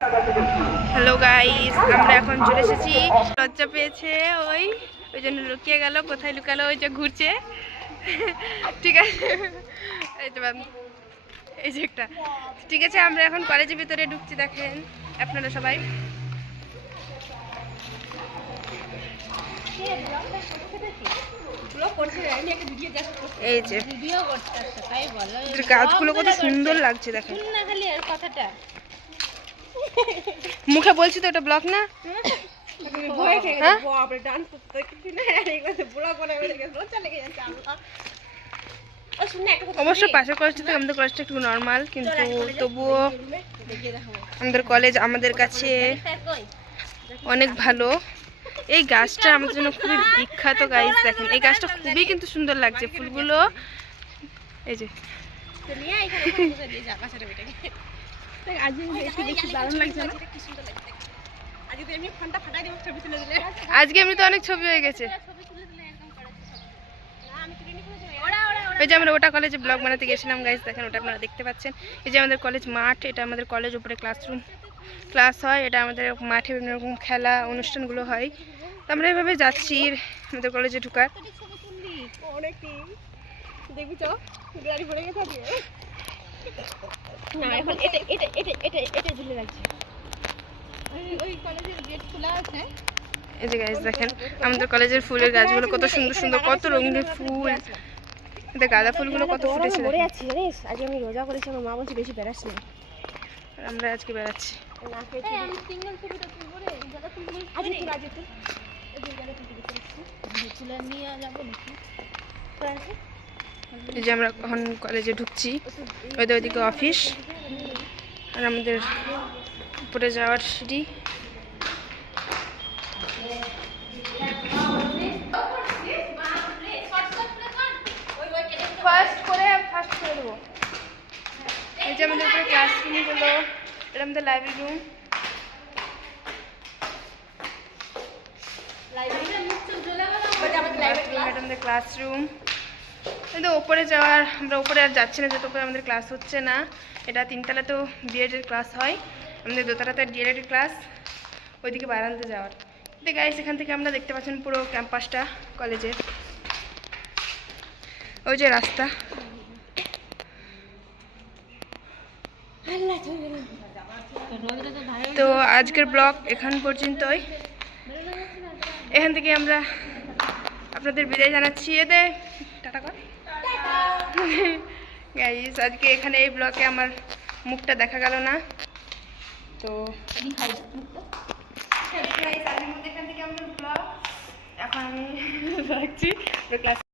Hello guys, আমরা এখন চলে এসেছি। লজ্জা পেয়েছে, ওই জন্য লুকিয়ে গেল। কোথায় লুকালো? ওই যে ঘুরছে। ঠিক আছে, এই যে একটা। ঠিক আছে, আমরা এখন কলেজের ভিতরে ঢুকছি। দেখেন আপনারা সবাই। এই যে গাছগুলো কত সুন্দর লাগছে দেখেন। মুখে বলছি তো, ওটা ব্লগ না। অবশ্য পাশের কলেজটা থেকে আমাদের কলেজটা একটু নর্মাল, কিন্তু তবুও আমাদের কলেজ আমাদের কাছে অনেক ভালো। এই গাছটা আমাদের জন্য খুবই বিখ্যাত গাইস। দেখেন এই গাছটা খুবই কিন্তু সুন্দর লাগছে, ফুলগুলো। এই যে আজকে এমনি তো অনেক ছবি হয়ে গেছে। ওই যে আমরা ওটা কলেজে ব্লগ বানাতে গেছিলাম গাইস। দেখেন ওটা আপনারা দেখতে পাচ্ছেন। এই যে আমাদের কলেজ মাঠ, এটা আমাদের কলেজ, উপরে ক্লাসরুম, ক্লাস হয়। এটা আমাদের মাঠে বিভিন্ন রকম খেলা অনুষ্ঠানগুলো হয়। তো আমরা এভাবে যাচ্ছি আমাদের কলেজে ঢুকার। এই যে গাইস দেখেন আমাদের কলেজের ফুলের গাছগুলো কত সুন্দর সুন্দর, কত রঙিন ফুল। গাঁদা ফুলগুলো কত ফুটেছে। আজকে আমি রোজা করেছি, আমার মা বলছে বেশি বেড়াস না। আমরা আজকে বেড়াচ্ছি। এই যে আমরা এখন কলেজে ঢুকছি। ওইদিকে অফিস, আর আমাদের উপরে যাওয়ার সিঁড়ি। ফার্স্ট করে দেবো। এই যে আমাদের উপরে ক্লাসরুমগুলো, এটা আমাদের লাইব্রেরি রুম। আমাদের ক্লাসরুম। কিন্তু ওপরে যাওয়ার, আমরা উপরে আর যাচ্ছি না, যেহেতু আমাদের ক্লাস হচ্ছে না। এটা তিনতলাতেও ডিএডের ক্লাস হয়, আমাদের দোতলাতে ডিএডের ক্লাস। ওইদিকে বারান্দা যাওয়ার। গাইস এখান থেকে আমরা দেখতে পাচ্ছেন পুরো ক্যাম্পাসটা কলেজের। ওই যে রাস্তা। তো আজকের ব্লগ এখান পর্যন্তই। এখান থেকে আমরা আপনাদের বিদায় জানাচ্ছি। এতে টাটা কর গাইস। আজকে এখানে এই ব্লগে আমার মুখটা দেখা গেল না, তো এখান থেকে আমরা ব্লগ এখন আমি রাখছি। ক্লাস